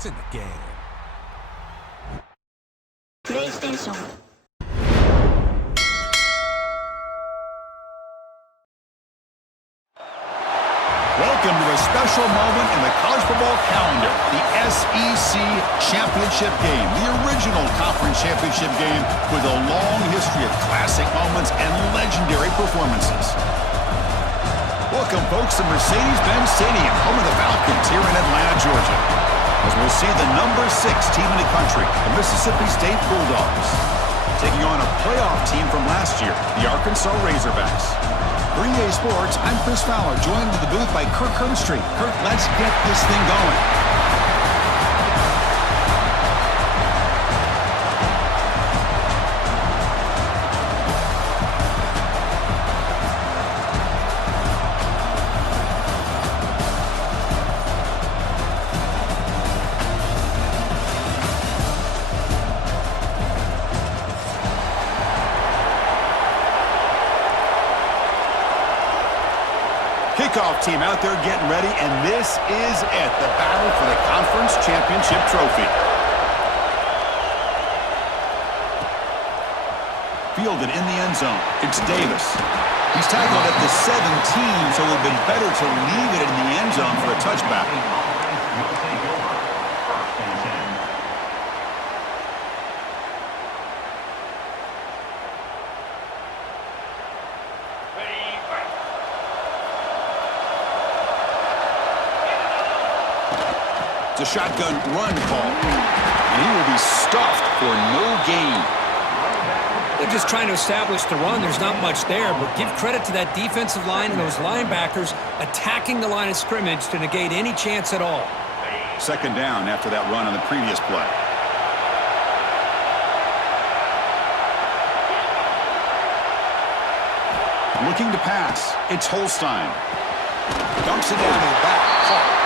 It's in the game. PlayStation. Welcome to a special moment in the college football calendar, the SEC Championship Game, the original conference championship game with a long history of classic moments and legendary performances. Welcome, folks, to Mercedes-Benz Stadium, home of the Falcons here in Atlanta, Georgia, as we'll see the number 6 team in the country, the Mississippi State Bulldogs, taking on a playoff team from last year, the Arkansas Razorbacks. For EA Sports, I'm Chris Fowler, joined in the booth by Kirk Herbstreit. Kirk, let's get this thing going. Kickoff team out there getting ready, and this is it, the battle for the conference championship trophy. Fielded in the end zone. It's Davis. He's tackled at the 17, so it would have been better to leave it in the end zone for a touchback. A shotgun run call, and he will be stuffed for no gain. They're just trying to establish the run. There's not much there, but give credit to that defensive line and those linebackers attacking the line of scrimmage to negate any chance at all. Second down after that run on the previous play. Looking to pass. It's Holstein. Dumps it down to the back. Caught.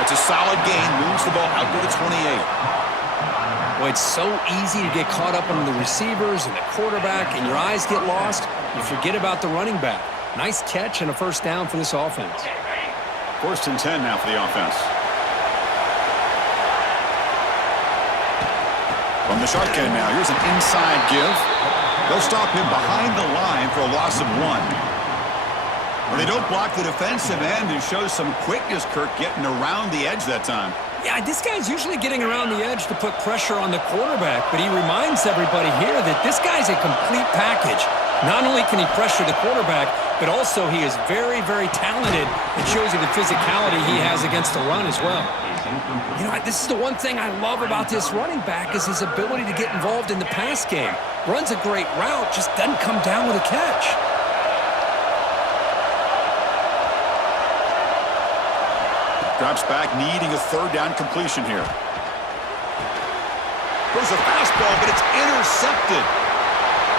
It's a solid gain, moves the ball out to the 28. Boy, it's so easy to get caught up on the receivers and the quarterback, and your eyes get lost. You forget about the running back. Nice catch and a first down for this offense. 1st and 10 now for the offense. From the shotgun now, here's an inside give. They'll stop him behind the line for a loss of 1. Well, they don't block the defensive end and show some quickness, Kirk, getting around the edge that time. Yeah, this guy's usually getting around the edge to put pressure on the quarterback, but he reminds everybody here that this guy's a complete package. Not only can he pressure the quarterback, but also he is very, very talented. It shows you the physicality he has against the run as well. You know, this is the one thing I love about this running back is his ability to get involved in the pass game. Runs a great route, just doesn't come down with a catch. Drops back, needing a 3rd down completion here. Throws a fastball, but it's intercepted.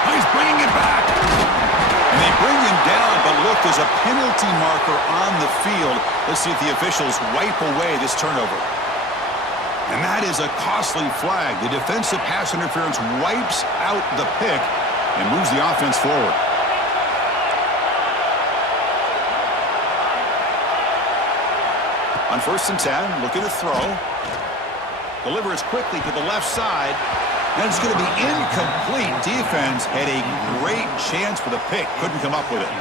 He's bringing it back. And they bring him down, but look, there's a penalty marker on the field. Let's see if the officials wipe away this turnover. And that is a costly flag. The defensive pass interference wipes out the pick and moves the offense forward. On 1st and 10, looking to throw. Delivers quickly to the left side. And it's going to be incomplete. Defense had a great chance for the pick. Couldn't come up with it.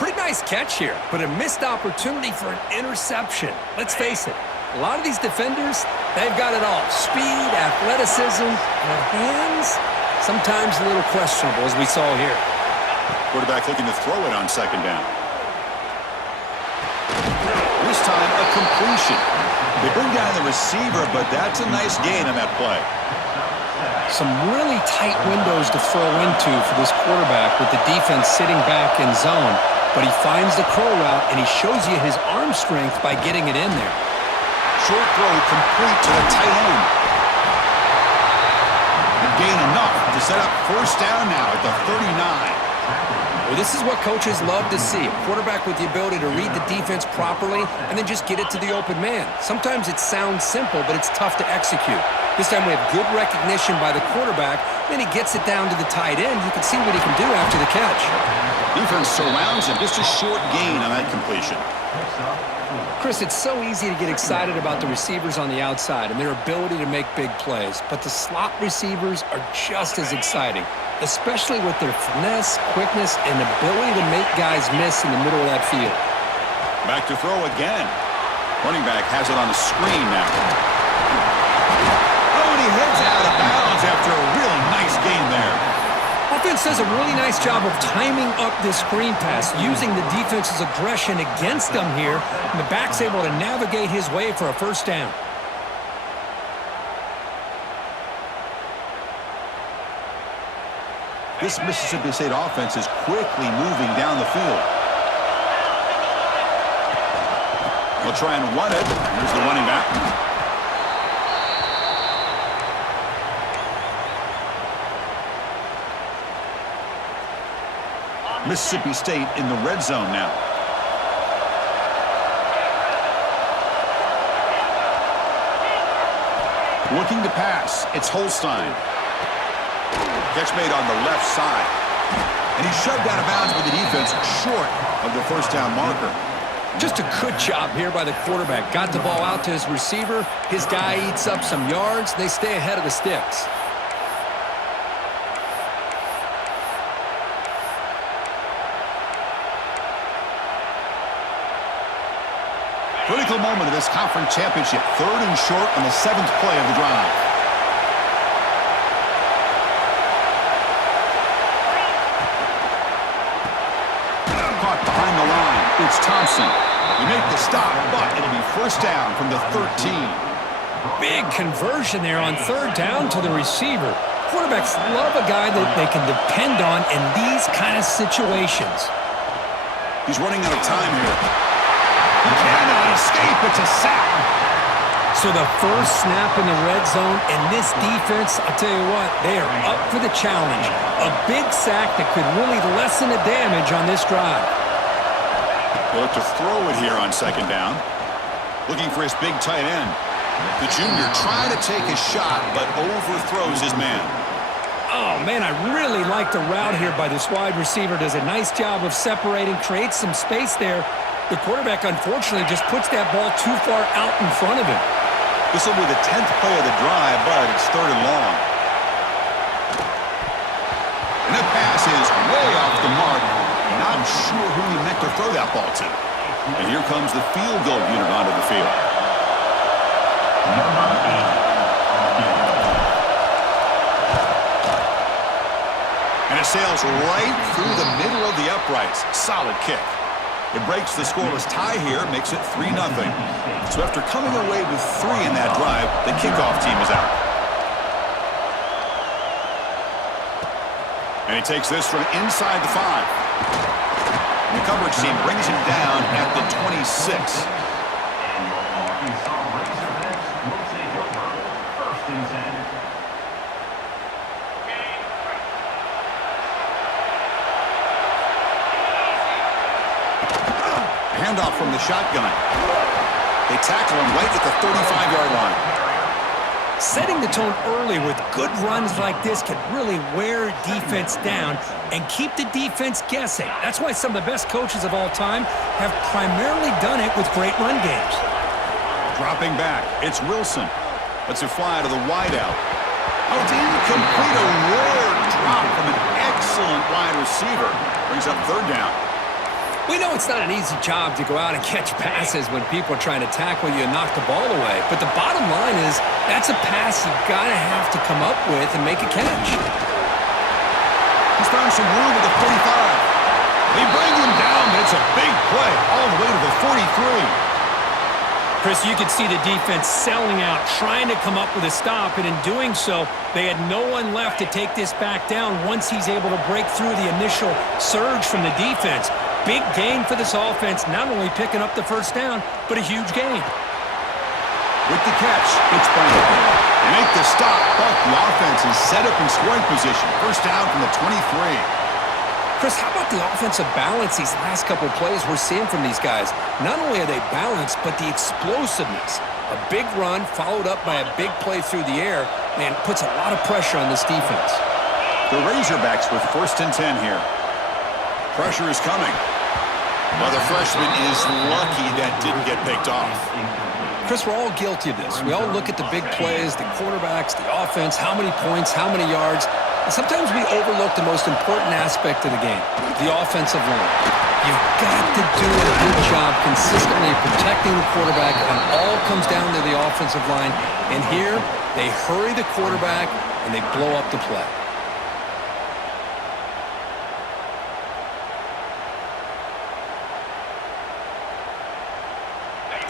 Pretty nice catch here, but a missed opportunity for an interception. Let's face it, a lot of these defenders, they've got it all. Speed, athleticism, and hands, sometimes a little questionable, as we saw here. Quarterback looking to throw it on 2nd down. This time, a completion. They bring down the receiver, but that's a nice gain on that play. Some really tight windows to throw into for this quarterback with the defense sitting back in zone. But he finds the crow route, and he shows you his arm strength by getting it in there. Short throw complete to the tight end. And gain enough to set up 1st down now at the 39. Well, this is what coaches love to see. A quarterback with the ability to read the defense properly and then just get it to the open man. Sometimes it sounds simple, but it's tough to execute. This time we have good recognition by the quarterback. Then he gets it down to the tight end. You can see what he can do after the catch. Defense surrounds him. Just a short gain on that completion. Chris, it's so easy to get excited about the receivers on the outside and their ability to make big plays, but the slot receivers are just as exciting, especially with their finesse, quickness, and ability to make guys miss in the middle of that field. Back to throw again. Running back has it on the screen now. Oh, and he heads out of bounds after a really nice gain there. Offense does a really nice job of timing up this screen pass, using the defense's aggression against them here, and the back's able to navigate his way for a first down. This Mississippi State offense is quickly moving down the field. They'll try and run it. Here's the running back. Mississippi State in the red zone now. Looking to pass. It's Holstein. Catch made on the left side. And he's shoved out of bounds by the defense short of the first down marker. Just a good job here by the quarterback. Got the ball out to his receiver. His guy eats up some yards. They stay ahead of the sticks. Critical moment of this conference championship. 3rd and short on the 7th play of the drive. Caught behind the line. It's Thompson. He made the stop, but it'll be first down from the 13. Big conversion there on 3rd down to the receiver. Quarterbacks love a guy that they can depend on in these kind of situations. He's running out of time here. He cannot escape. It's a sack. So the first snap in the red zone, and this defense, I'll tell you what, they are up for the challenge. A big sack that could really lessen the damage on this drive. They'll look to throw it here on 2nd down. Looking for his big tight end. The junior trying to take a shot, but overthrows his man. Oh, man, I really like the route here by this wide receiver. Does a nice job of separating, creates some space there. The quarterback, unfortunately, just puts that ball too far out in front of him. This will be the 10th play of the drive, but it's 3rd and long. And that pass is way off the mark. Not sure who he meant to throw that ball to. And here comes the field goal unit onto the field. And it sails right through the middle of the uprights. Solid kick. It breaks the scoreless tie here, makes it 3-0. So after coming away with 3 in that drive, the kickoff team is out. And he takes this from inside the 5. And the coverage team brings him down at the 26. Handoff from the shotgun. They tackle him right at the 35-yard line. Setting the tone early with good runs like this can really wear defense down and keep the defense guessing. That's why some of the best coaches of all time have primarily done it with great run games. Dropping back, it's Wilson. Lets it fly to the wideout. Oh, it's incomplete. A rare drop from an excellent wide receiver. Brings up 3rd down. We know it's not an easy job to go out and catch passes when people are trying to tackle you and knock the ball away. But the bottom line is that's a pass you've got to have to come up with and make a catch. He's found some room at the 45. They bring him down, but it's a big play all the way to the 43. Chris, you could see the defense selling out, trying to come up with a stop, and in doing so, they had no one left to take this back down once he's able to break through the initial surge from the defense. Big gain for this offense, not only picking up the first down, but a huge gain. With the catch, it's Brown. They make the stop, but the offense is set up in scoring position. First down from the 23. Chris, how about the offensive balance these last couple of plays we're seeing from these guys? Not only are they balanced, but the explosiveness. A big run followed up by a big play through the air, and puts a lot of pressure on this defense. The Razorbacks with 1st and 10 here. Pressure is coming. Well, the freshman is lucky that didn't get picked off. Chris, we're all guilty of this. We all look at the big plays, the quarterbacks, the offense, how many points, how many yards. And sometimes we overlook the most important aspect of the game, the offensive line. You've got to do a good job consistently protecting the quarterback, and all comes down to the offensive line. And here, they hurry the quarterback, and they blow up the play.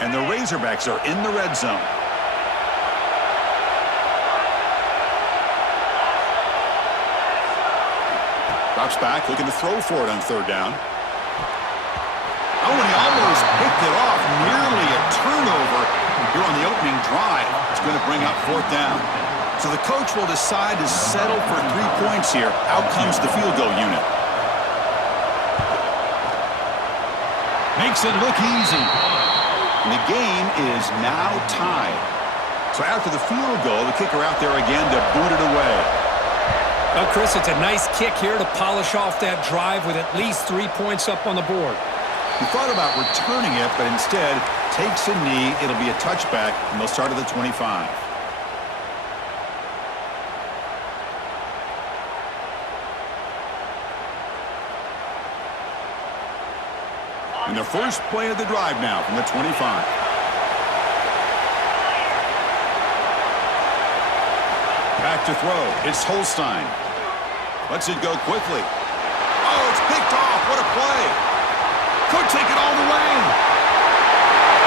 And the Razorbacks are in the red zone. Drops back, looking to throw for it on third down. Oh, and he almost picked it off. Nearly a turnover here on the opening drive. It's going to bring up fourth down. So the coach will decide to settle for 3 points here. Out comes the field goal unit. Makes it look easy. And the game is now tied. So after the field goal, the kicker out there again to boot it away. Well, Chris, it's a nice kick here to polish off that drive with at least 3 points up on the board. He thought about returning it, but instead takes a knee. It'll be a touchback, and they'll start at the 25. And the first play of the drive now from the 25. Back to throw. It's Holstein. Lets it go quickly. Oh, it's picked off. What a play. Could take it all the way.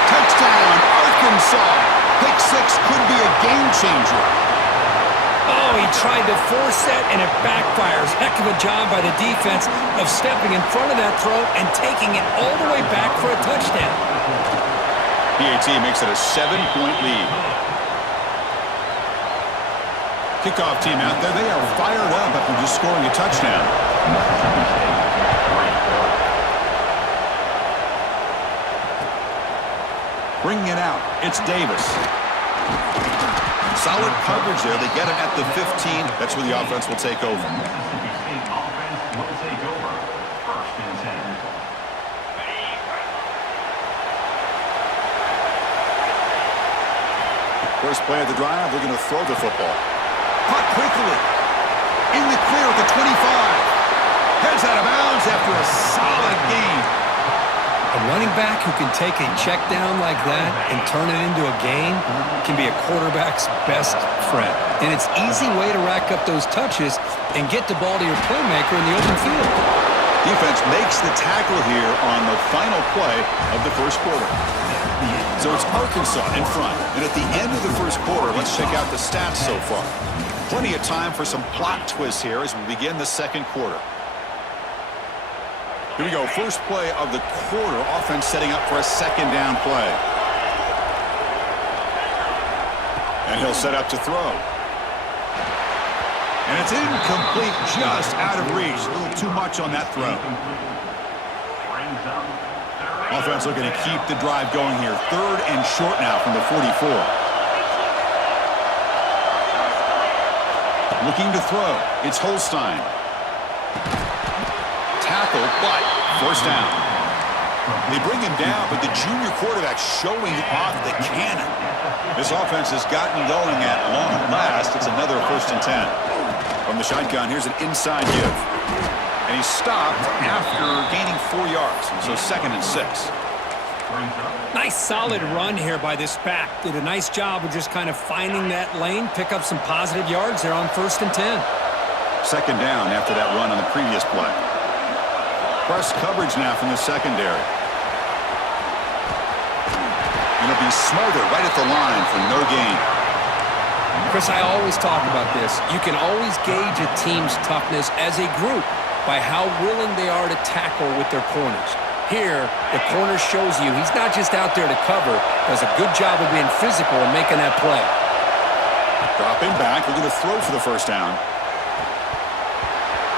Touchdown, Arkansas. Pick six could be a game changer. Oh, he tried to force that, and it backfires. Heck of a job by the defense of stepping in front of that throw and taking it all the way back for a touchdown. PAT makes it a 7-point lead. Kickoff team out there. They are fired up after just scoring a touchdown. Bringing it out. It's Davis. Solid coverage there. They get it at the 15. That's where the offense will take over. First play of the drive, they're going to throw the football. Caught quickly. In the clear at the 25. Heads out of bounds after a solid gain. A running back who can take a check down like that and turn it into a gain can be a quarterback's best friend. And it's an easy way to rack up those touches and get the ball to your playmaker in the open field. Defense makes the tackle here on the final play of the first quarter. So it's Arkansas in front. And at the end of the first quarter, let's check out the stats so far. Plenty of time for some plot twists here as we begin the second quarter. Here we go, first play of the quarter. Offense setting up for a second down play. And he'll set up to throw. And it's incomplete, just out of reach. A little too much on that throw. Offense looking to keep the drive going here. Third and short now from the 44. Looking to throw. It's Holstein. Tackle, but first down. They bring him down, but the junior quarterback showing off the cannon. This offense has gotten going at long last. It's another 1st and 10. From the shotgun, here's an inside give. And he's stopped after gaining 4 yards. So 2nd and 6. Nice solid run here by this back. Did a nice job of just kind of finding that lane, pick up some positive yards there on 1st and 10. 2nd down after that run on the previous play. Press coverage now from the secondary. And it'll be smothered right at the line for no gain. Chris, I always talk about this. You can always gauge a team's toughness as a group by how willing they are to tackle with their corners. Here, the corner shows you he's not just out there to cover, does a good job of being physical and making that play. Dropping back, looking to throw for the first down.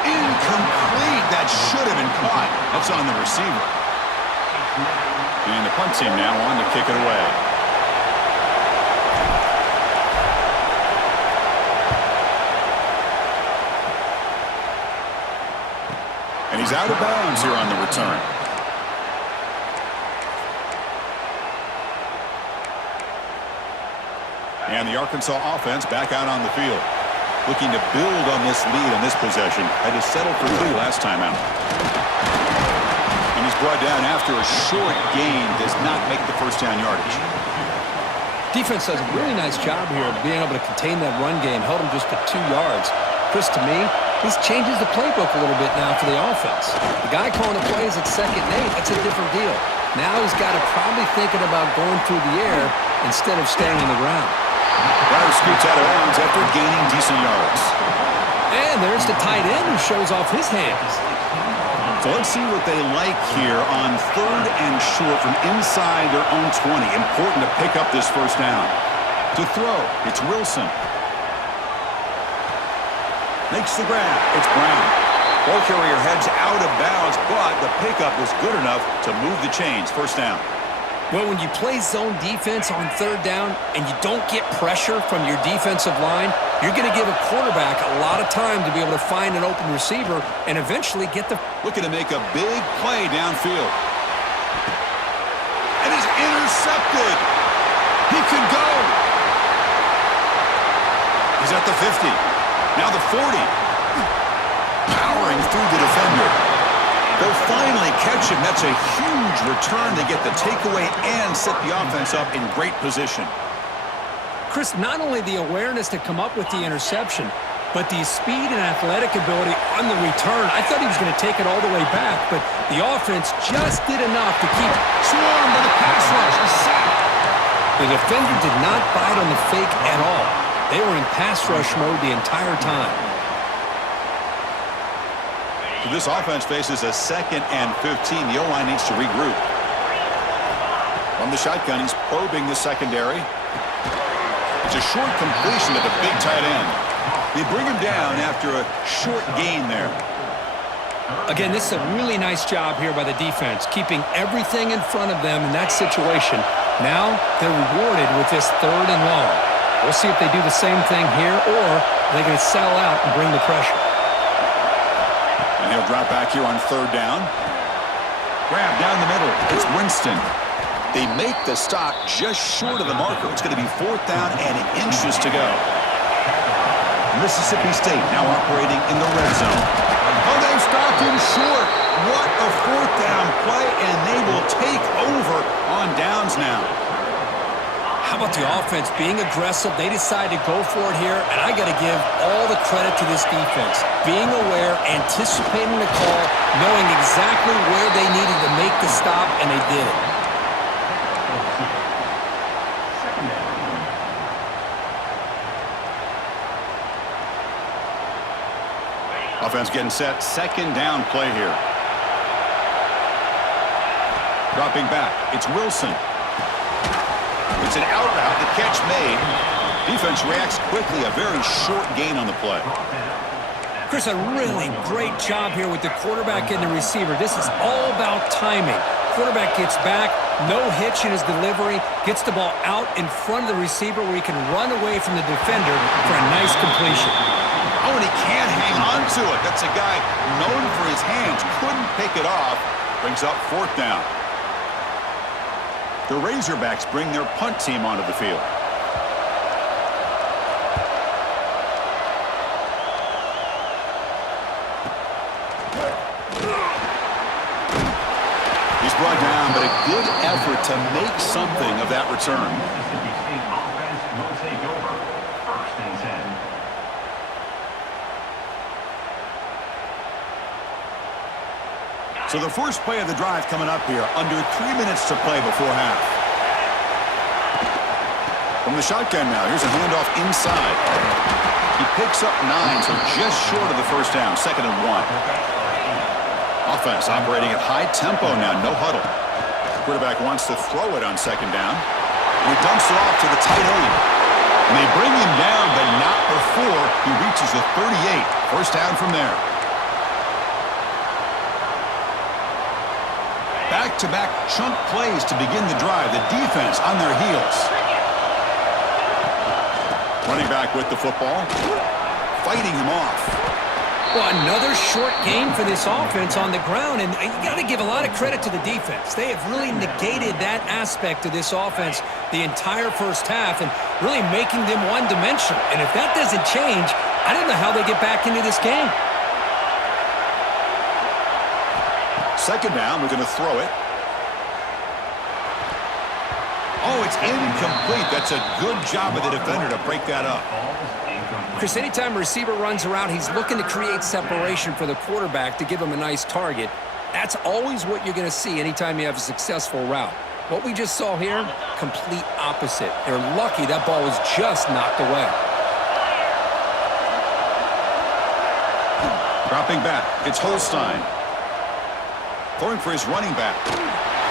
Incomplete. That should have been caught. That's on the receiver. And the punt team now on to kick it away. And he's He's out of bounds here on the return. And the Arkansas offense back out on the field, looking to build on this lead on this possession. Had to settle for 3 last time out. And he's brought down after a short gain. Does not make the first down yardage. Defense does a really nice job here of being able to contain that run game. Held him just to 2 yards. Chris, to me, this changes the playbook a little bit now for the offense. The guy calling the plays at 2nd and 8, that's a different deal. Now he's got to probably thinking about going through the air instead of staying on the ground. Runner scoots out of bounds after gaining decent yards. And there's the tight end who shows off his hands. So let's see what they like here on 3rd and short from inside their own 20. Important to pick up this first down. To throw, it's Wilson. Makes the grab. It's Brown. Ball carrier heads out of bounds, but the pickup was good enough to move the chains. First down. Well, when you play zone defense on 3rd down and you don't get pressure from your defensive line, you're going to give a quarterback a lot of time to be able to find an open receiver and eventually get the... Looking to make a big play downfield. And he's intercepted. He can go. He's at the 50. Now the 40. Powering through the defender. They'll finally catch him. That's a huge return to get the takeaway and set the offense up in great position. Chris, not only the awareness to come up with the interception, but the speed and athletic ability on the return. I thought he was going to take it all the way back, but the offense just did enough to keep swarmed by the pass rush. A sack. The defender did not bite on the fake at all. They were in pass rush mode the entire time. So this offense faces a 2nd and 15. The O-line needs to regroup. From the shotgun, he's probing the secondary. It's a short completion to the big tight end. They bring him down after a short gain there. Again, this is a really nice job here by the defense, keeping everything in front of them in that situation. Now they're rewarded with this 3rd and long. We'll see if they do the same thing here, or they're going to settle out and bring the pressure. And he'll drop back here on 3rd down. Grab down the middle. It's Winston. They make the stop just short of the marker. It's going to be 4th down and inches to go. Mississippi State now operating in the red zone. Oh, they've stopped him short. What a 4th down play, and they will take over on downs now. How about the offense being aggressive? They decide to go for it here, and I got to give all the credit to this defense. Being aware, anticipating the call, knowing exactly where they needed to make the stop, and they did it. Offense getting set. 2nd down play here. Dropping back. It's Wilson. It's an out route. The catch made. Defense reacts quickly. A very short gain on the play. Chris, a really great job here with the quarterback and the receiver. This is all about timing. Quarterback gets back, no hitch in his delivery, gets the ball out in front of the receiver where he can run away from the defender for a nice completion. Oh, and he can't hang on to it. That's a guy known for his hands. Couldn't pick it off. Brings up 4th down. The Razorbacks bring their punt team onto the field. He's brought down, but a good effort to make something of that return. Mississippi State offense will take over 1st and 10. So the first play of the drive coming up here, under 3 minutes to play before half. From the shotgun now, here's a handoff inside. He picks up 9, so just short of the first down, 2nd and 1. Offense operating at high tempo now, no huddle. Quarterback wants to throw it on 2nd down. And he dumps it off to the tight end. And they bring him down, but not before he reaches the 38. First down from there. Back-to-back chunk plays to begin the drive. The defense on their heels. Running back with the football. Fighting him off. Well, another short game for this offense on the ground, and you got to give a lot of credit to the defense. They have really negated that aspect of this offense the entire first half and really making them one-dimensional. And if that doesn't change, I don't know how they get back into this game. Second down, we're going to throw it. Oh, it's incomplete. That's a good job of the defender to break that up. Chris, anytime a receiver runs around, he's looking to create separation for the quarterback to give him a nice target. That's always what you're going to see anytime you have a successful route. What we just saw here, complete opposite. They're lucky that ball was just knocked away. Dropping back, it's Holstein. Throwing for his running back.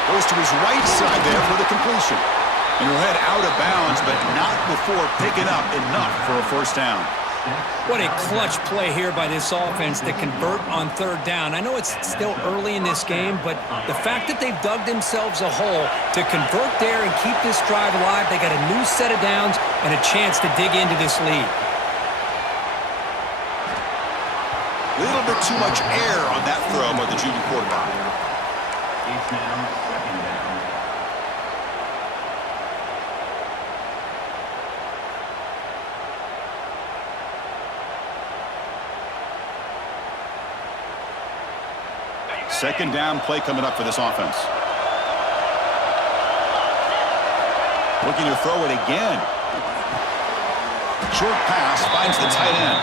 Goes to his right side there for the completion. And he'll head out of bounds, but not before picking up enough for a first down. What a clutch play here by this offense to convert on third down. I know it's still early in this game, but the fact that they've dug themselves a hole to convert there and keep this drive alive, they got a new set of downs and a chance to dig into this lead. A little bit too much air on that throw by the junior quarterback. It's now second down. Second down play coming up for this offense. Looking to throw it again. Short pass finds the tight end.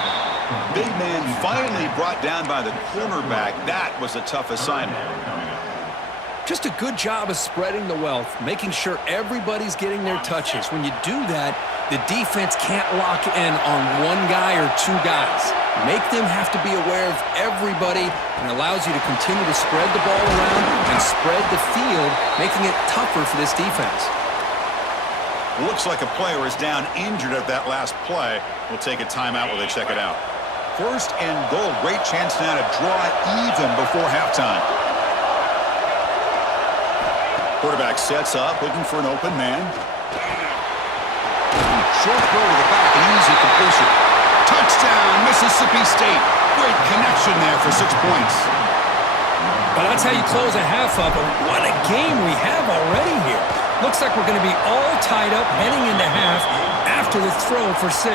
Big man finally brought down by the cornerback. That was a tough assignment. Just a good job of spreading the wealth, making sure everybody's getting their touches. When you do that, the defense can't lock in on one guy or two guys. Make them have to be aware of everybody and allows you to continue to spread the ball around and spread the field, making it tougher for this defense. Looks like a player is down injured at that last play. We'll take a timeout while they check it out. First and goal. Great chance now to draw it even before halftime. Quarterback sets up, looking for an open man. Short throw to the back, an easy completion. Touchdown, Mississippi State. Great connection there for 6 points. Well, that's how you close a half of it. What a game we have already here. Looks like we're going to be all tied up heading into half after the throw for 6.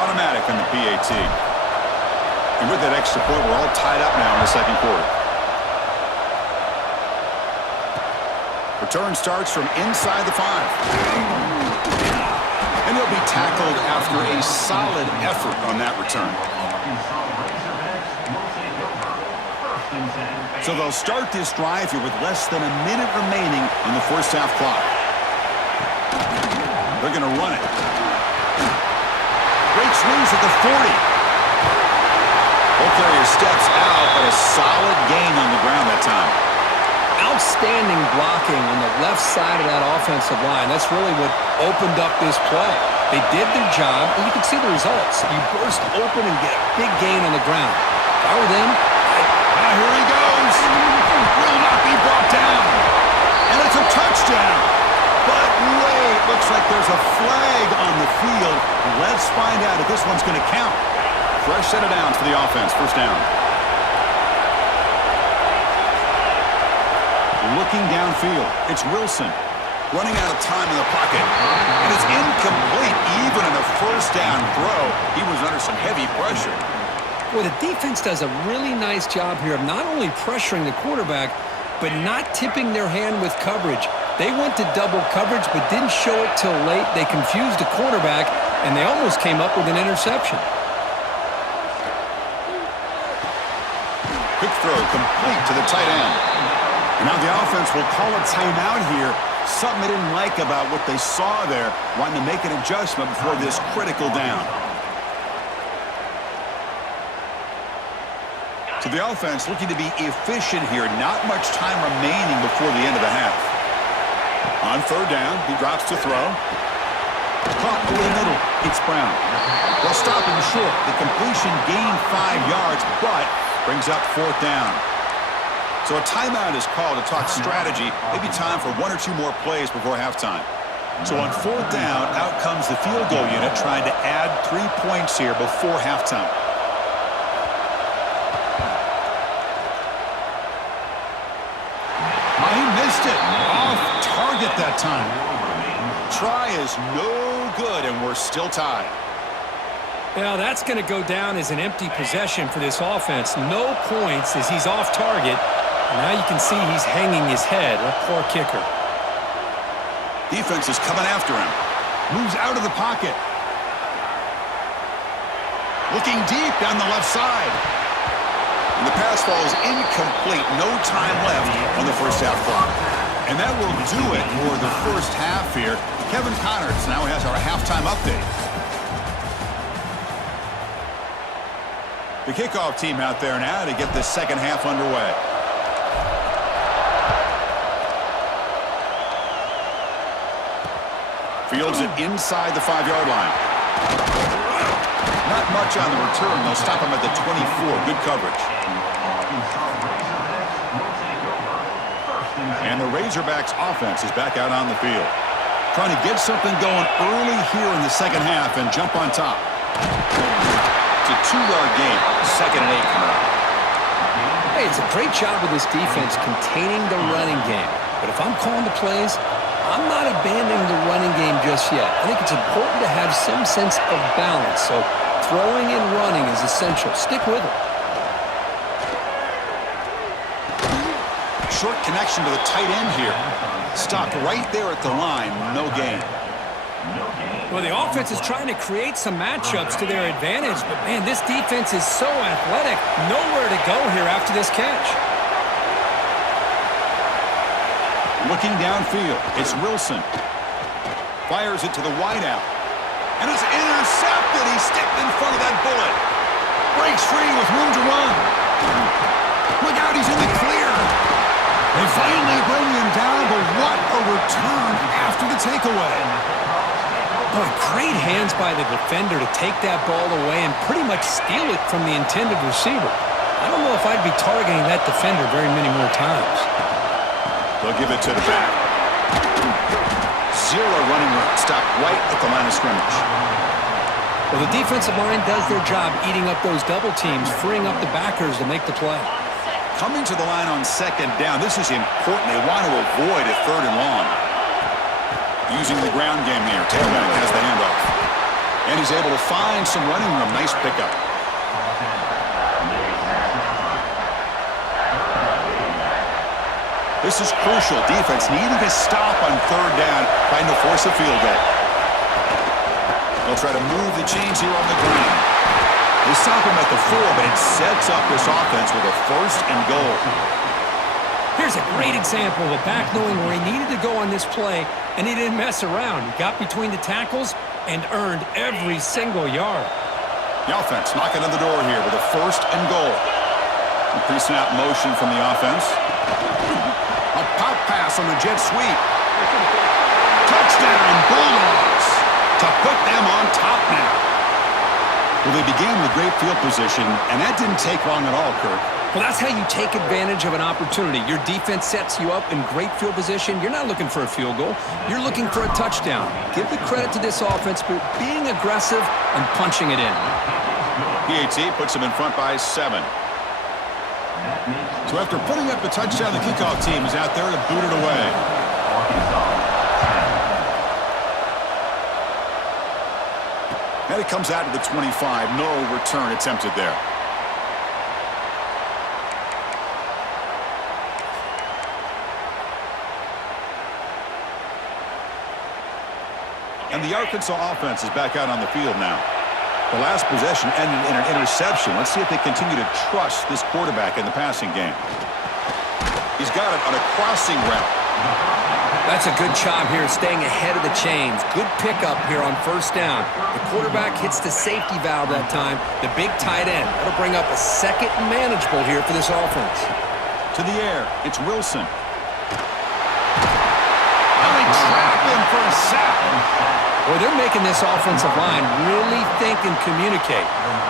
Automatic on the PAT. And with that extra point, we're all tied up now in the second quarter. Return starts from inside the 5. And he'll be tackled after a solid effort on that return. So they'll start this drive here with less than a minute remaining in the first half clock. They're going to run it. Breaks loose at the 40. Ball carrier steps out, but a solid gain on the ground that time. Outstanding blocking on the left side of that offensive line. That's really what opened up this play. They did their job, and you can see the results. You burst open and get a big gain on the ground. If I were them, here he goes. Will not be brought down. And it's a touchdown. But wait, looks like there's a flag on the field. Let's find out if this one's going to count. Fresh set of downs for the offense. First down. Looking downfield, it's Wilson. Running out of time in the pocket. And it's incomplete even in a first down throw. He was under some heavy pressure. Well, the defense does a really nice job here of not only pressuring the quarterback, but not tipping their hand with coverage. They went to double coverage, but didn't show it till late. They confused the quarterback, and they almost came up with an interception. Quick throw complete to the tight end. And now the offense will call a timeout here. Something they didn't like about what they saw there, wanting to make an adjustment before this critical down. So the offense looking to be efficient here. Not much time remaining before the end of the half. On third down, he drops to throw. Caught over the middle. It's Brown. They'll stop him short. The completion gained 5 yards, but brings up fourth down. So a timeout is called to talk strategy. Maybe time for 1 or 2 more plays before halftime. So on fourth down, out comes the field goal unit trying to add 3 points here before halftime. that time. Try is no good, and we're still tied. Now, that's going to go down as an empty possession for this offense. No points as he's off target. And now you can see he's hanging his head. A poor kicker. Defense is coming after him. Moves out of the pocket. Looking deep down the left side. And the pass falls incomplete. No time left on the first half clock. And that will do it for the first half here. Kevin Connors now has our halftime update. The kickoff team out there now to get this second half underway. Fields it inside the 5-yard line. Not much on the return. They'll stop him at the 24. Good coverage. And the Razorbacks offense is back out on the field. Trying to get something going early here in the second half and jump on top. It's a 2-yard gain. 2nd and 8 coming up. Hey, it's a great job of this defense containing the running game. But if I'm calling the plays, I'm not abandoning the running game just yet. I think it's important to have some sense of balance. So throwing and running is essential. Stick with it. Short connection to the tight end here. Stopped right there at the line. No gain. Well, the offense is trying to create some matchups to their advantage. But, man, this defense is so athletic. Nowhere to go here after this catch. Looking downfield, it's Wilson. Fires it to the wideout. And it's intercepted. He stepped in front of that bullet. Breaks free with room to run. Look out, he's in the clear. They finally bring him down, but what a return after the takeaway. Boy, great hands by the defender to take that ball away and pretty much steal it from the intended receiver. I don't know if I'd be targeting that defender very many more times. They'll give it to the back. Zero running room. Stopped right at the line of scrimmage. Well, the defensive line does their job eating up those double teams, freeing up the backers to make the play. Coming to the line on 2nd down. This is important. They want to avoid a 3rd and long. Using the ground game here. Tailback has the handoff. And he's able to find some running room. Nice pickup. This is crucial. Defense needing a stop on 3rd down, trying to force a field goal. They'll try to move the chains here on the ground. They stop him at the 4, but it sets up this offense with a 1st and goal. Here's a great example of a back knowing where he needed to go on this play, and he didn't mess around. He got between the tackles and earned every single yard. The offense knocking on the door here with a 1st and goal. A pre-snap motion from the offense. A pop pass on the jet sweep. Touchdown, Bulldogs, to put them on top now. Well, they began with great field position, and that didn't take long at all, Kirk. Well, that's how you take advantage of an opportunity. Your defense sets you up in great field position. You're not looking for a field goal. You're looking for a touchdown. Give the credit to this offense for being aggressive and punching it in. PAT puts them in front by 7. So after putting up the touchdown, the kickoff team is out there to boot it away. And it comes out to the 25. No return attempted there. And the Arkansas offense is back out on the field now. The last possession ended in an interception. Let's see if they continue to trust this quarterback in the passing game. He's got it on a crossing route. That's a good job here staying ahead of the chains. Good pickup here on 1st down. The quarterback hits the safety valve that time. The big tight end. That'll bring up a 2nd and manageable here for this offense. To the air. It's Wilson. And they trap him for a sack. Boy, they're making this offensive line really think and communicate.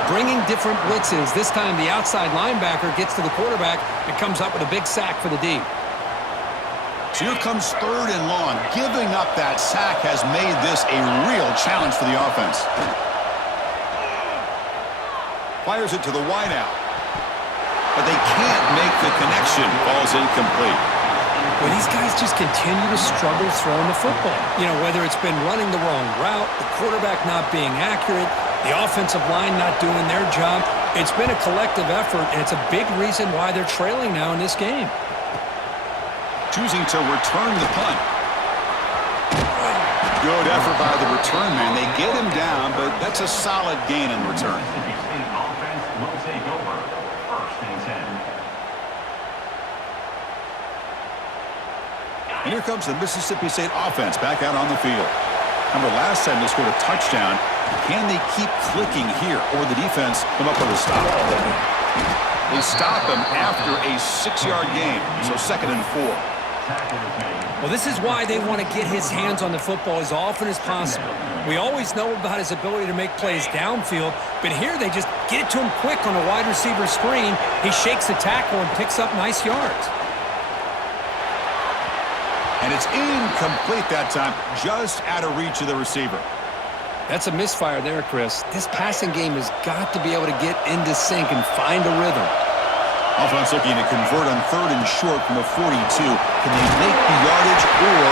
Bringing different blitzes. This time the outside linebacker gets to the quarterback and comes up with a big sack for the D. So here comes 3rd and long. Giving up that sack has made this a real challenge for the offense. Fires it to the wideout. But they can't make the connection. Ball's incomplete. Well, Well, these guys just continue to struggle throwing the football. You know, whether it's been running the wrong route, the quarterback not being accurate, the offensive line not doing their job. It's been a collective effort, and it's a big reason why they're trailing now in this game. Choosing to return the punt. Good effort by the return man. They get him down, but that's a solid gain in return. Mississippi State offense will take over. First and 10. And here comes the Mississippi State offense back out on the field. Remember, last time they scored a touchdown. Can they keep clicking here, or the defense come up with a stop? They stop him after a 6-yard gain, so 2nd and 4. Well, this is why they want to get his hands on the football as often as possible. We always know about his ability to make plays downfield, but here they just get it to him quick on a wide receiver screen. He shakes the tackle and picks up nice yards. And it's incomplete that time, just out of reach of the receiver. That's a misfire there, Chris. This passing game has got to be able to get into sync and find a rhythm. Offense looking to convert on 3rd and short from the 42. Can they make the yardage or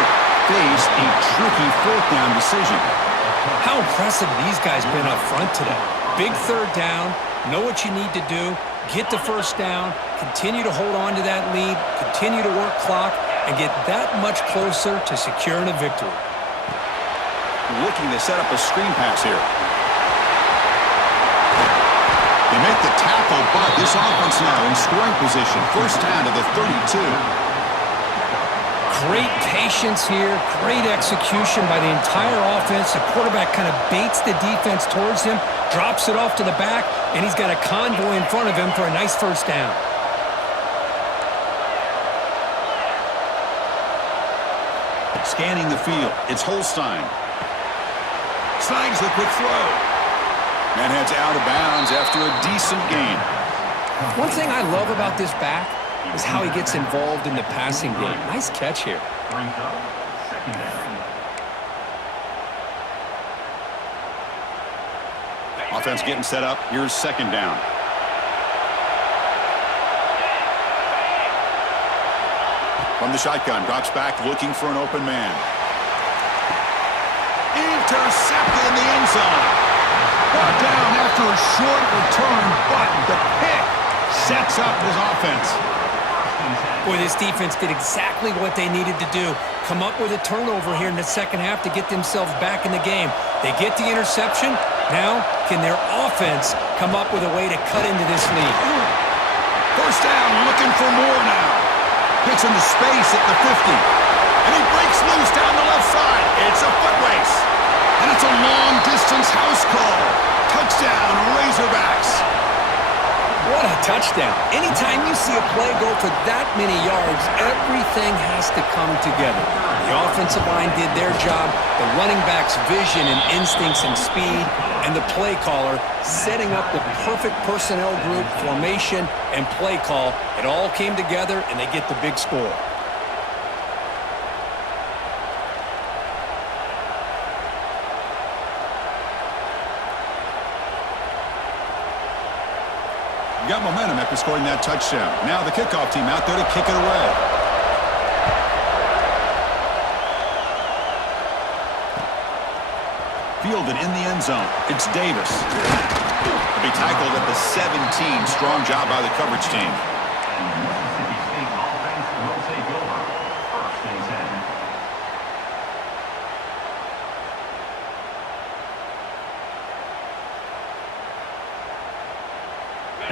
face a tricky 4th down decision? How impressive these guys been up front today. Big 3rd down, know what you need to do, get the 1st down, continue to hold on to that lead, continue to work clock, and get that much closer to securing a victory. Looking to set up a screen pass here. They make the tackle, but this offense now in scoring position. 1st down to the 32. Great patience here, great execution by the entire offense. The quarterback kind of baits the defense towards him, drops it off to the back, and he's got a convoy in front of him for a nice 1st down. Scanning the field, it's Holstein. Slides the quick throw. And heads out of bounds after a decent gain. One thing I love about this back is how he gets involved in the passing game. Nice catch here. Brings up 2nd down. Offense getting set up. Here's 2nd down. From the shotgun, drops back looking for an open man. Intercepted in the end zone. Brought down after a short return, but the pick sets up his offense. Boy, this defense did exactly what they needed to do. Come up with a turnover here in the 2nd half to get themselves back in the game. They get the interception. Now, can their offense come up with a way to cut into this lead? 1st down, looking for more now. Gets into space at the 50. And he breaks loose down the left side. It's a foot race. And it's a long-distance house call. Touchdown, Razorbacks. What a touchdown. Anytime you see a play go for that many yards, everything has to come together. The offensive line did their job, the running back's vision and instincts and speed, and the play caller setting up the perfect personnel group, formation, and play call. It all came together, and they get the big score. Got momentum after scoring that touchdown. Now the kickoff team out there to kick it away. Fielded in the end zone. It's Davis. He'll be tackled at the 17. Strong job by the coverage team. And the Mississippi State offense will take over. 1st and 10.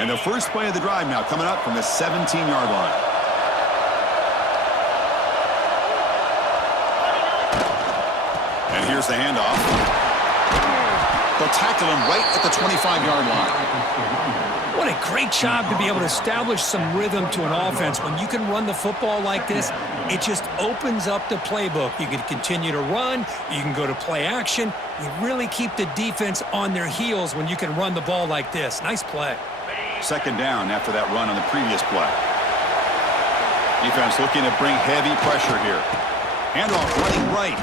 And the first play of the drive now coming up from the 17-yard line. And here's the handoff. They'll tackle him right at the 25-yard line. What a great job to be able to establish some rhythm to an offense. When you can run the football like this, it just opens up the playbook. You can continue to run. You can go to play action. You really keep the defense on their heels when you can run the ball like this. Nice play. 2nd down after that run on the previous play. Defense looking to bring heavy pressure here. Handoff running right.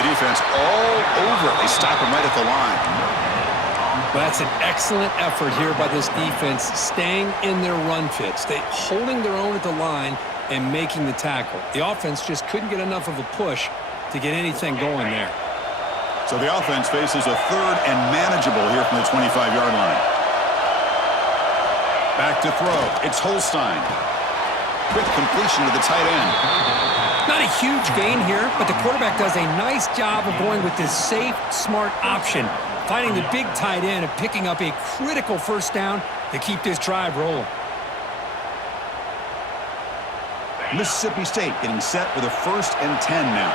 The defense all over it. They stop him right at the line. Well, that's an excellent effort here by this defense, staying in their run fits. Holding their own at the line, and making the tackle. The offense just couldn't get enough of a push to get anything going there. So the offense faces a third and manageable here from the 25-yard line. Back to throw. It's Holstein. Quick completion to the tight end. Not a huge gain here, but the quarterback does a nice job of going with this safe, smart option, finding the big tight end and picking up a critical first down to keep this drive rolling. Mississippi State getting set with a 1st and 10 now.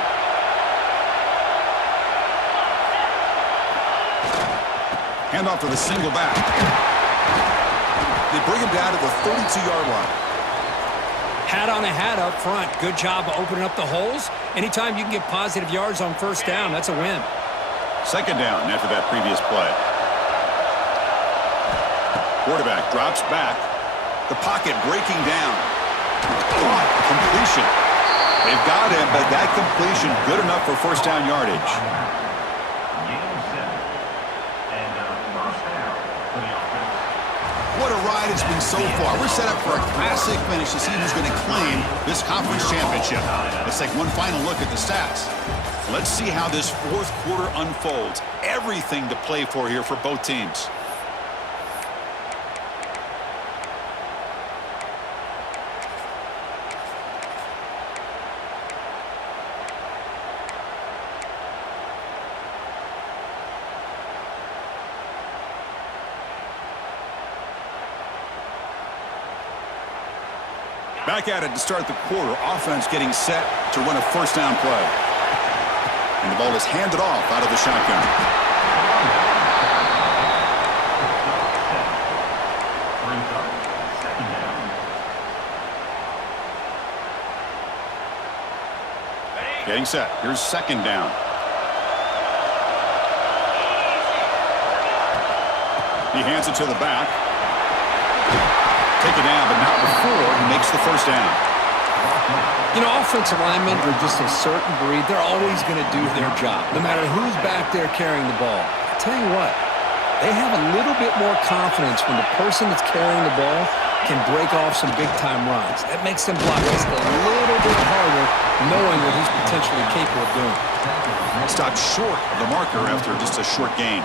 Handoff to the single back. They bring him down to the 32-yard line. Hat on a hat up front. Good job of opening up the holes. Anytime you can get positive yards on first down, that's a win. 2nd down after that previous play. Quarterback drops back. The pocket breaking down. Caught. Completion. They've got him, but that completion good enough for first down yardage. What a ride it's been so far. We're set up for a classic finish to see who's going to claim this conference championship. Let's take one final look at the stats. Let's see how this 4th quarter unfolds. Everything to play for here for both teams. Back at it to start the quarter. Offense getting set to run a first down play. And the ball is handed off out of the shotgun. Getting set. Here's 2nd down. He hands it to the back. Take it down, but not before he makes the first down. You know, offensive linemen are just a certain breed. They're always going to do their job, no matter who's back there carrying the ball. I tell you what, they have a little bit more confidence when the person that's carrying the ball can break off some big-time runs. That makes them block just a little bit harder, knowing what he's potentially capable of doing. Stopped short of the marker after just a short gain.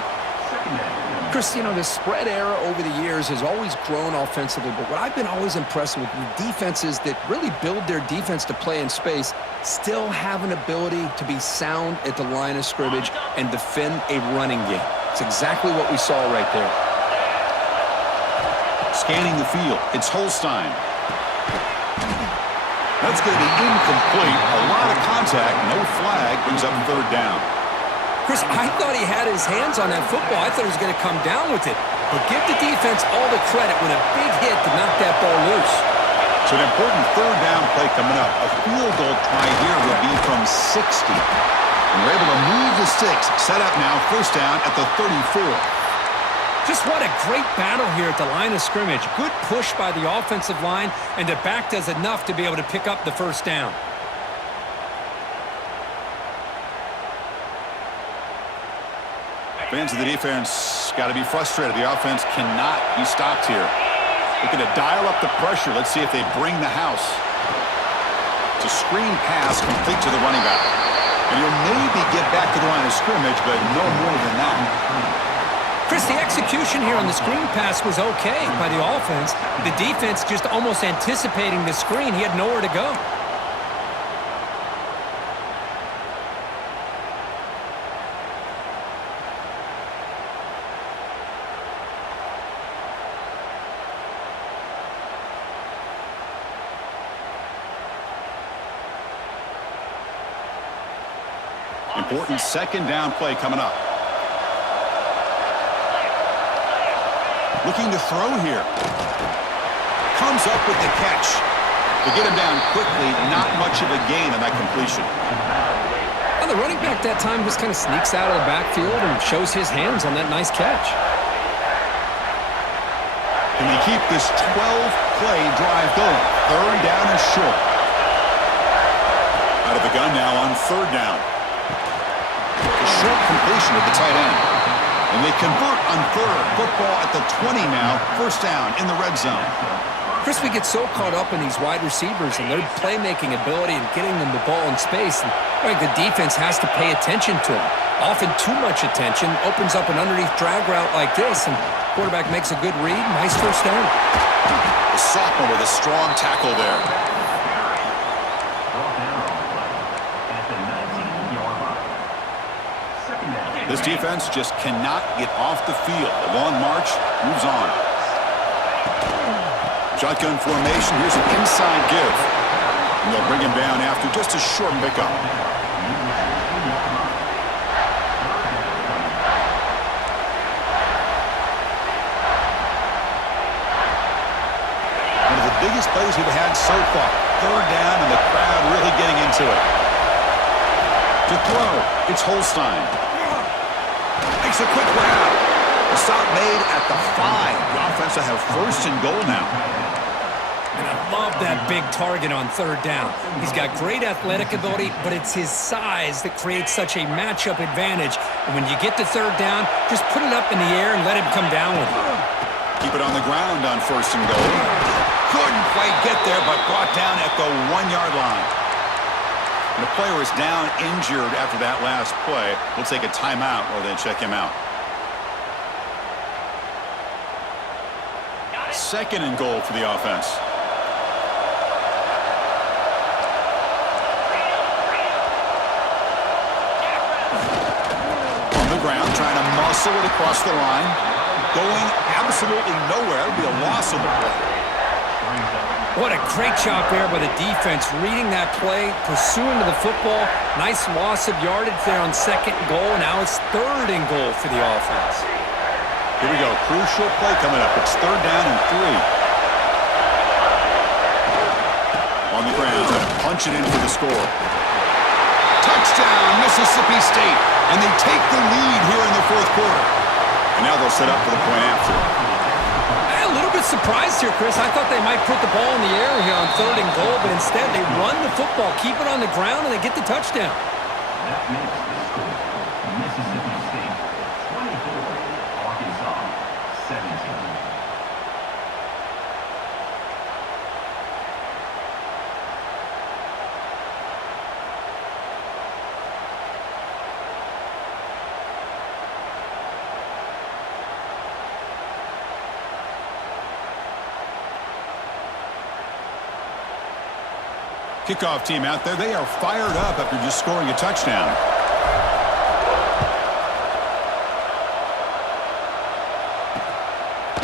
Chris, you know, the spread era over the years has always grown offensively, but what I've been always impressed with defenses that really build their defense to play in space still have an ability to be sound at the line of scrimmage and defend a running game. It's exactly what we saw right there. Scanning the field, it's Holstein. That's going to be incomplete. A lot of contact, no flag, brings up 3rd down. Chris, I thought he had his hands on that football. I thought he was going to come down with it. But give the defense all the credit with a big hit to knock that ball loose. So an important 3rd down play coming up. A field goal try here will be from 60. And we're able to move the sticks. Set up now, 1st down at the 34. Just what a great battle here at the line of scrimmage. Good push by the offensive line, and the back does enough to be able to pick up the first down. Fans of the defense got to be frustrated. The offense cannot be stopped here. Looking to dial up the pressure. Let's see if they bring the house. It's a screen pass complete to the running back. And you'll maybe get back to the line of scrimmage, but no more than that. Chris, the execution here on the screen pass was okay by the offense. The defense just almost anticipating the screen. He had nowhere to go. Important 2nd down play coming up. Looking to throw here. Comes up with the catch. To get him down quickly, not much of a gain on that completion. Well, the running back that time just kind of sneaks out of the backfield and shows his hands on that nice catch. And they keep this 12-play drive going. 3rd down and short. Out of the gun now on 3rd down. A short completion of the tight end. And they convert on 3rd. Football at the 20 now. 1st down in the red zone. Chris, we get so caught up in these wide receivers and their playmaking ability and getting them the ball in space. And the defense has to pay attention to them. Often too much attention opens up an underneath drag route like this, and quarterback makes a good read. Nice first down. The sophomore with a strong tackle there. This defense just cannot get off the field. The long march moves on. Shotgun formation. Here's an inside give. And they'll bring him down after just a short pickup. One of the biggest plays we've had so far. Third down and the crowd really getting into it. To throw, it's Holstein. Makes a quick grab. The stop made at the 5. The offense will have first and goal now. And I love that big target on third down. He's got great athletic ability, but it's his size that creates such a matchup advantage. And when you get to third down, just put it up in the air and let him come down with it. Keep it on the ground on first and goal. Couldn't quite get there, but brought down at the 1-yard line. And the player is down injured after that last play. We'll take a timeout or then check him out. Second and goal for the offense. On the ground, trying to muscle it across the line. Going absolutely nowhere. It'll be a loss of the play. What a great job there by the defense, reading that play, pursuing to the football. Nice loss of yardage there on second and goal. Now it's third and goal for the offense. Here we go. Crucial play coming up. It's third down and 3. On the ground, trying to punch it in for the score. Touchdown, Mississippi State. And they take the lead here in the fourth quarter. And now they'll set up for the point after. A little bit surprised here, Chris. I thought they might put the ball in the air here on third and goal, but instead they run the football, keep it on the ground, and they get the touchdown. That makes the score Mississippi State 24, Arkansas 17. Kickoff team out there, they are fired up after just scoring a touchdown.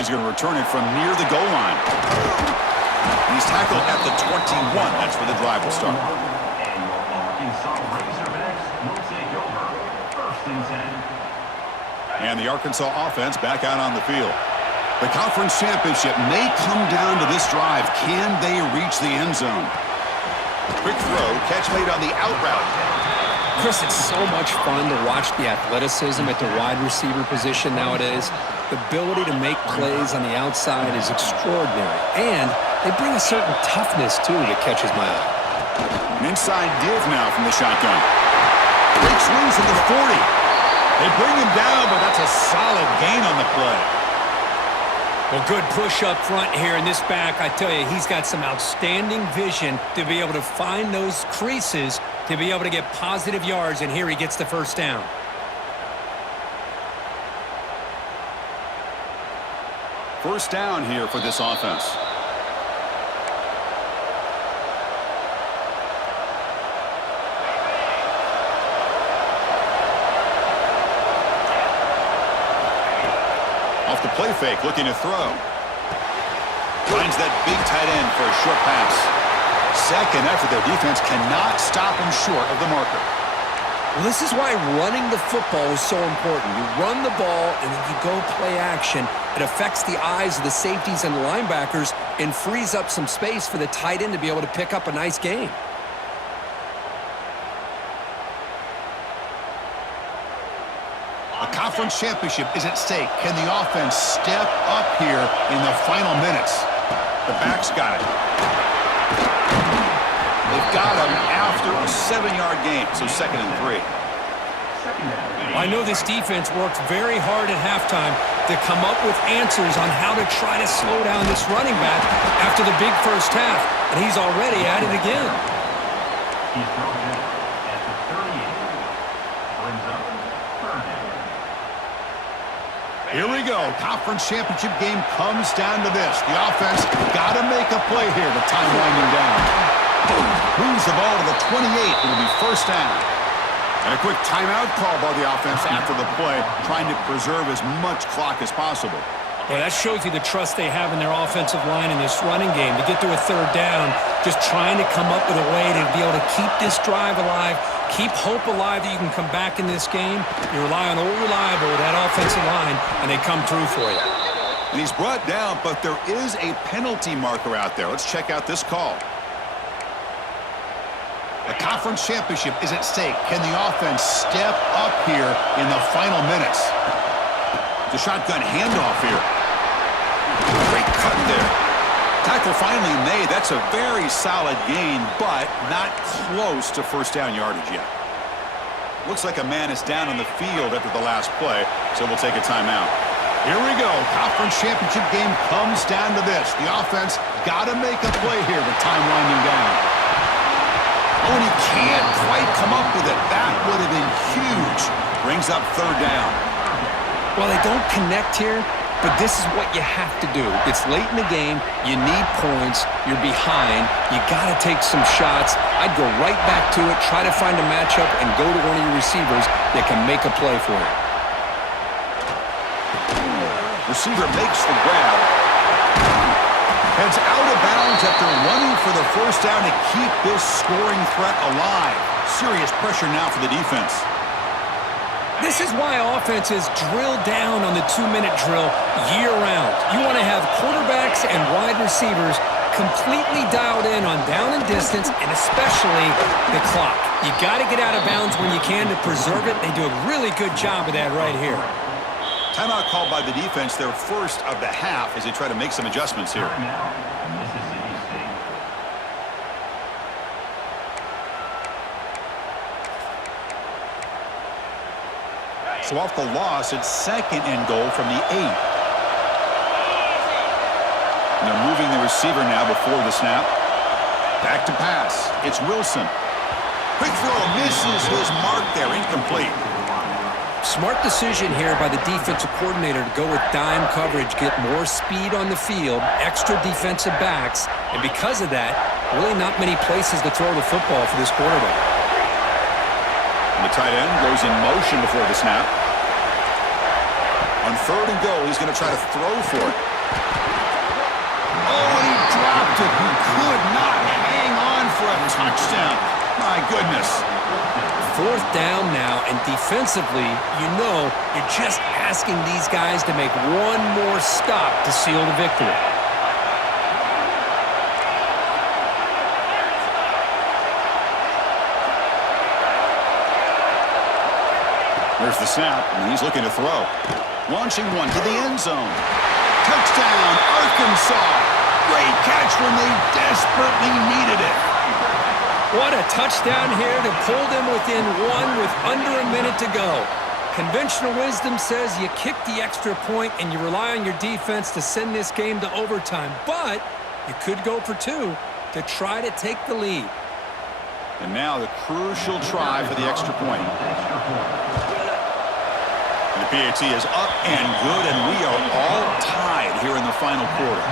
He's going to return it from near the goal line. He's tackled at the 21. That's where the drive will start. And your Arkansas Razorbacks will take over first and 10. And the Arkansas offense back out on the field. The conference championship may come down to this drive. Can they reach the end zone? Quick throw, catch made on the out route. Chris, it's so much fun to watch the athleticism at the wide receiver position nowadays. The ability to make plays on the outside is extraordinary. And they bring a certain toughness, too, that catches my eye. An inside give now from the shotgun. Breaks loose at the 40. They bring him down, but that's a solid gain on the play. Well, good push up front here in this back. I tell you, he's got some outstanding vision to be able to find those creases, to be able to get positive yards, and here he gets the first down. First down here for this offense. Off the play fake, looking to throw. Finds that big tight end for a short pass. Second effort, their defense cannot stop him short of the marker. Well, this is why running the football is so important. You run the ball, and then you go play action. It affects the eyes of the safeties and the linebackers and frees up some space for the tight end to be able to pick up a nice gain. A conference championship is at stake. Can the offense step up here in the final minutes? The back's got it. They've got him after a 7-yard gain, so second and 3. Second down. I know this defense worked very hard at halftime to come up with answers on how to try to slow down this running back after the big first half, and he's already at it again. He's thrown in at the 38. Brings up third down. Here we go. Conference championship game comes down to this. The offense got to make a play here. The time winding down. Moves the ball to the 28. It'll be first down. And a quick timeout call by the offense after the play, trying to preserve as much clock as possible. Well, that shows you the trust they have in their offensive line in this running game. To get to a third down, just trying to come up with a way to be able to keep this drive alive, keep hope alive that you can come back in this game. You rely on old reliable with that offensive line, and they come through for you. And he's brought down, but there is a penalty marker out there. Let's check out this call. The conference championship is at stake. Can the offense step up here in the final minutes? The shotgun handoff here. Great cut there. Tackle finally made. That's a very solid gain, but not close to first down yardage yet. Looks like a man is down on the field after the last play, so we'll take a timeout. Here we go. Conference championship game comes down to this. The offense got to make a play here. The time winding down. Oh, and he can't quite come up with it. That would have been huge. Brings up third down. Well, they don't connect here, but this is what you have to do. It's late in the game. You need points. You're behind. You got to take some shots. I'd go right back to it, try to find a matchup, and go to one of your receivers that can make a play for you. Receiver makes the grab. Heads out of bounds after running for the first down to keep this scoring threat alive. Serious pressure now for the defense. This is why offenses drill down on the 2-minute drill year-round. You want to have quarterbacks and wide receivers completely dialed in on down and distance, and especially the clock. You got to get out of bounds when you can to preserve it. They do a really good job of that right here. Timeout called by the defense, their first of the half, as they try to make some adjustments here. Now, Mississippi State. So off the loss, it's second and goal from the 8. And they're moving the receiver now before the snap. Back to pass. It's Wilson. Quick throw, misses his mark there, incomplete. Smart decision here by the defensive coordinator to go with dime coverage, get more speed on the field, extra defensive backs, and because of that, really not many places to throw the football for this quarterback. And the tight end goes in motion before the snap. On third and goal, he's going to try to throw for it. Oh, and he dropped it. He could not hang on for a touchdown. My goodness. Fourth down now, and defensively, you know, you're just asking these guys to make one more stop to seal the victory. There's the snap, and he's looking to throw. Launching one to the end zone. Touchdown, Arkansas. Great catch when they desperately needed it. What a touchdown here to pull them within one with under a minute to go. Conventional wisdom says you kick the extra point and you rely on your defense to send this game to overtime. But you could go for two to try to take the lead. And now the crucial try for the extra point. And the PAT is up and good, and we are all tied here in the final quarter.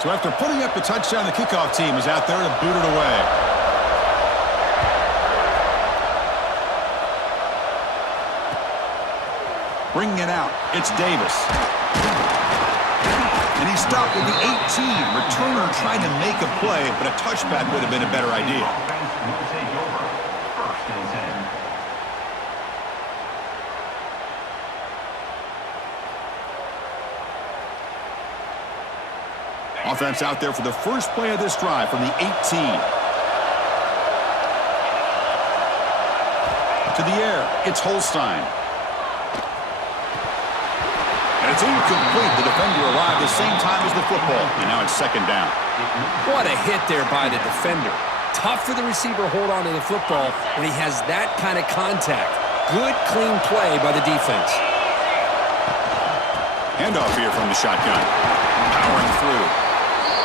So after putting up the touchdown, the kickoff team is out there to boot it away. Bringing it out, it's Davis. And he's stopped at the 18. Returner trying to make a play, but a touchback would have been a better idea. Offense out there for the first play of this drive from the 18. To the air, it's Holstein. And it's incomplete. The defender arrived the same time as the football, and now it's second down. What a hit there by the defender. tough for the receiver to hold on to the football when he has that kind of contact. Good, clean play by the defense. Handoff here from the shotgun. Powering through.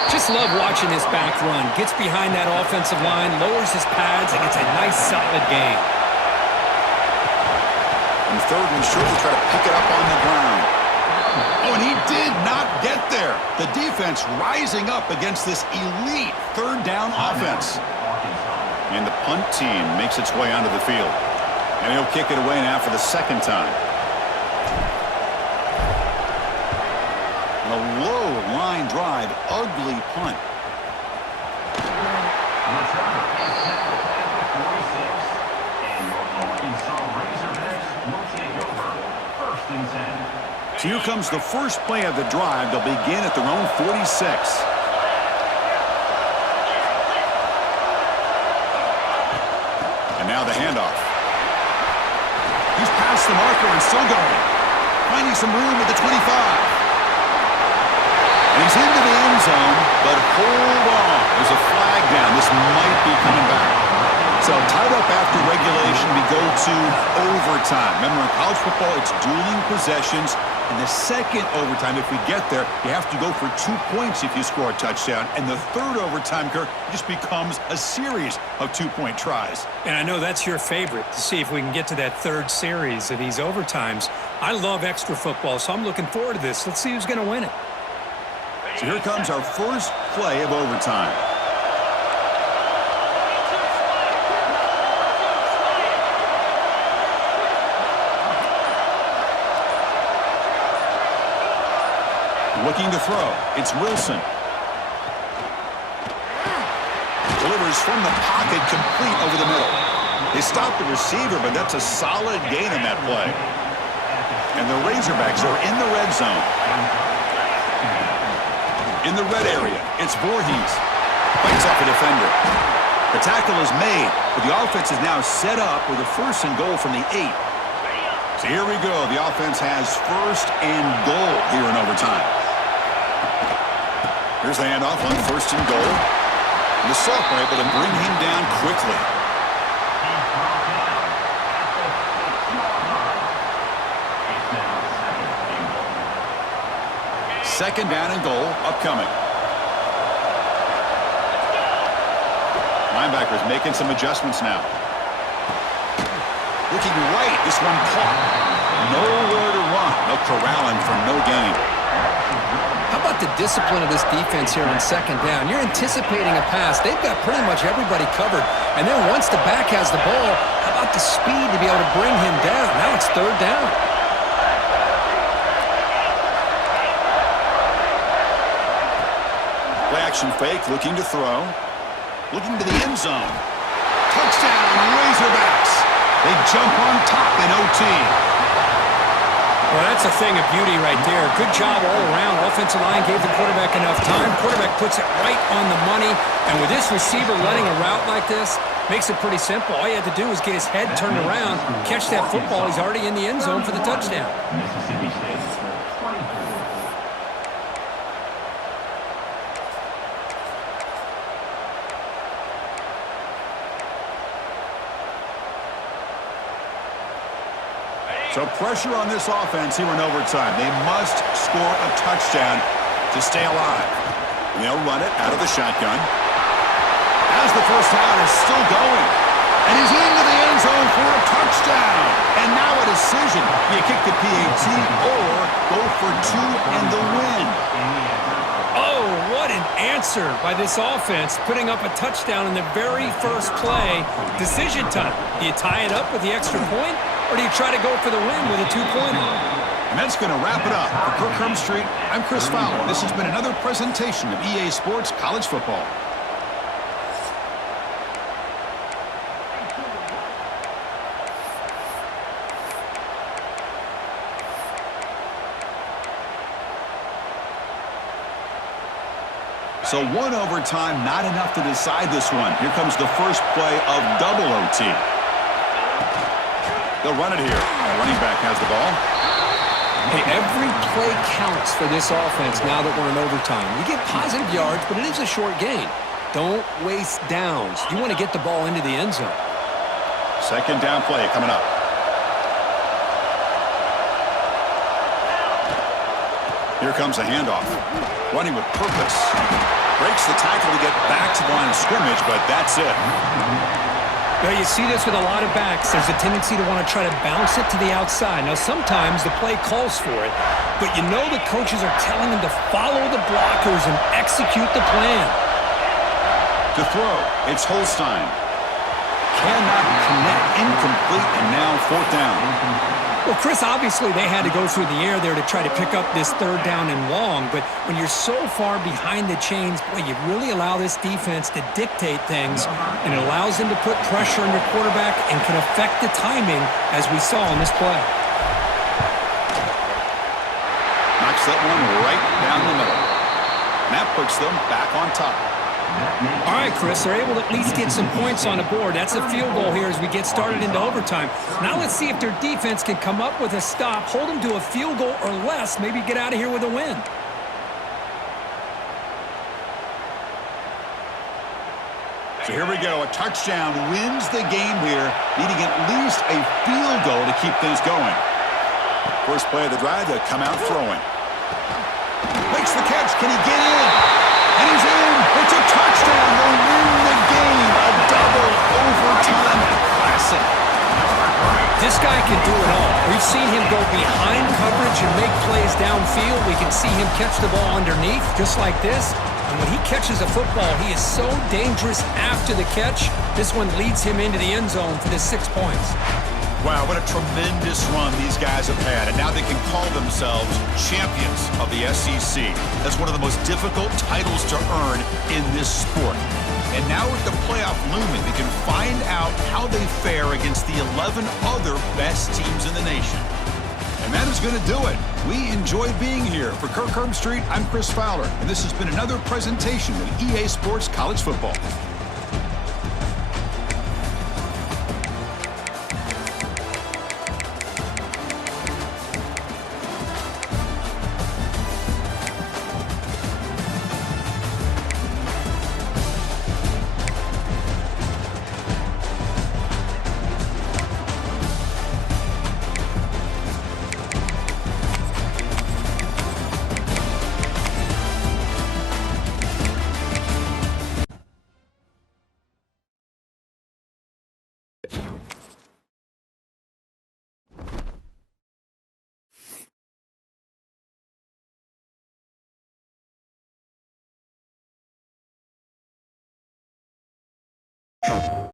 Just love watching this back run. Gets behind that offensive line, lowers his pads, and gets a nice, solid gain. And third and short to try to pick it up on the ground. Oh, and he did not get there. The defense rising up against this elite third down offense. And the punt team makes its way onto the field. And he'll kick it away now for the second time. A low line drive, ugly punt. So here comes the first play of the drive. They'll begin at their own 46. And now the handoff. He's past the marker and still going. Finding some room at the 25. And he's into the end zone, but hold on. There's a flag down. This might be coming back. So tied up after regulation, we go to overtime. Remember, in college football, it's dueling possessions. In the second overtime, if we get there, you have to go for 2 points if you score a touchdown. And the third overtime, Kirk, just becomes a series of 2-point tries. And I know that's your favorite, to see if we can get to that third series of these overtimes. I love extra football, so I'm looking forward to this. Let's see who's going to win it. So here comes our first play of overtime. Looking to throw. It's Wilson. Delivers from the pocket, complete over the middle. They stopped the receiver, but that's a solid gain in that play. And the Razorbacks are in the red zone. In the red area, it's Voorhees. Fights off a defender. The tackle is made, but the offense is now set up with a 1st and goal from the 8. So here we go. The offense has 1st and goal here in overtime. Here's the handoff on 1st and goal. And the sophomore able to bring him down quickly. Second down and goal upcoming. Linebackers making some adjustments now. Looking right, this one caught. Nowhere to run. No corralling for no gain. How about the discipline of this defense here on second down? You're anticipating a pass. They've got pretty much everybody covered. And then once the back has the ball, how about the speed to be able to bring him down? Now it's third down. Play action fake, looking to throw. Looking to the end zone. Touchdown, Razorbacks. They jump on top in OT. Well, that's a thing of beauty right there. Good job all around. Offensive line gave the quarterback enough time. Quarterback puts it right on the money. And with this receiver running a route like this, makes it pretty simple. All you have to do is get his head turned around, catch that football. He's already in the end zone for the touchdown. Mississippi State, 24. So pressure on this offense here in overtime. They must score a touchdown to stay alive. And they'll run it out of the shotgun. As the first down is still going. And he's into the end zone for a touchdown. And now a decision. You kick the PAT or go for 2 and the win. Oh, what an answer by this offense, putting up a touchdown in the very first play. Decision time. Do you tie it up with the extra point, or do you try to go for the win with a 2-pointer? And that's going to wrap it up. For Kirk Hermstreet, I'm Chris Fowler. This has been another presentation of EA Sports College Football. So one overtime, not enough to decide this one. Here comes the first play of double OT. They'll run it here. The running back has the ball. Hey, every play counts for this offense now that we're in overtime. You get positive yards, but it is a short gain. Don't waste downs. You want to get the ball into the end zone. Second down play coming up. Here comes a handoff. Running with purpose. Breaks the tackle to get back to the line of scrimmage, but that's it. Well, you see this with a lot of backs. There's a tendency to want to try to bounce it to the outside. Now, sometimes the play calls for it, but you know the coaches are telling them to follow the blockers and execute the plan. To throw, it's Holstein. Cannot connect, incomplete, and now fourth down. Well, Chris, obviously they had to go through the air there to try to pick up this third down and long, but when you're so far behind the chains, boy, you really allow this defense to dictate things, and it allows them to put pressure on your quarterback and can affect the timing, as we saw in this play. Knocks that one right down the middle. And that puts them back on top. All right, Chris, they're able to at least get some points on the board. That's a field goal here as we get started into overtime. Now let's see if their defense can come up with a stop, hold them to a field goal or less, maybe get out of here with a win. So here we go. A touchdown wins the game here, needing at least a field goal to keep things going. First play of the drive, they come out throwing. Makes the catch. Can he get in? And he's in. It's a touchdown. They win the game. A double overtime classic. This guy can do it all. We've seen him go behind coverage and make plays downfield. We can see him catch the ball underneath, just like this. And when he catches a football, he is so dangerous after the catch. This one leads him into the end zone for the 6 points. Wow, what a tremendous run these guys have had, and now they can call themselves champions of the SEC. That's one of the most difficult titles to earn in this sport. And now with the playoff looming, they can find out how they fare against the 11 other best teams in the nation. And that is going to do it. We enjoyed being here. For Kirk Herbstreit, I'm Chris Fowler, and this has been another presentation of EA Sports College Football.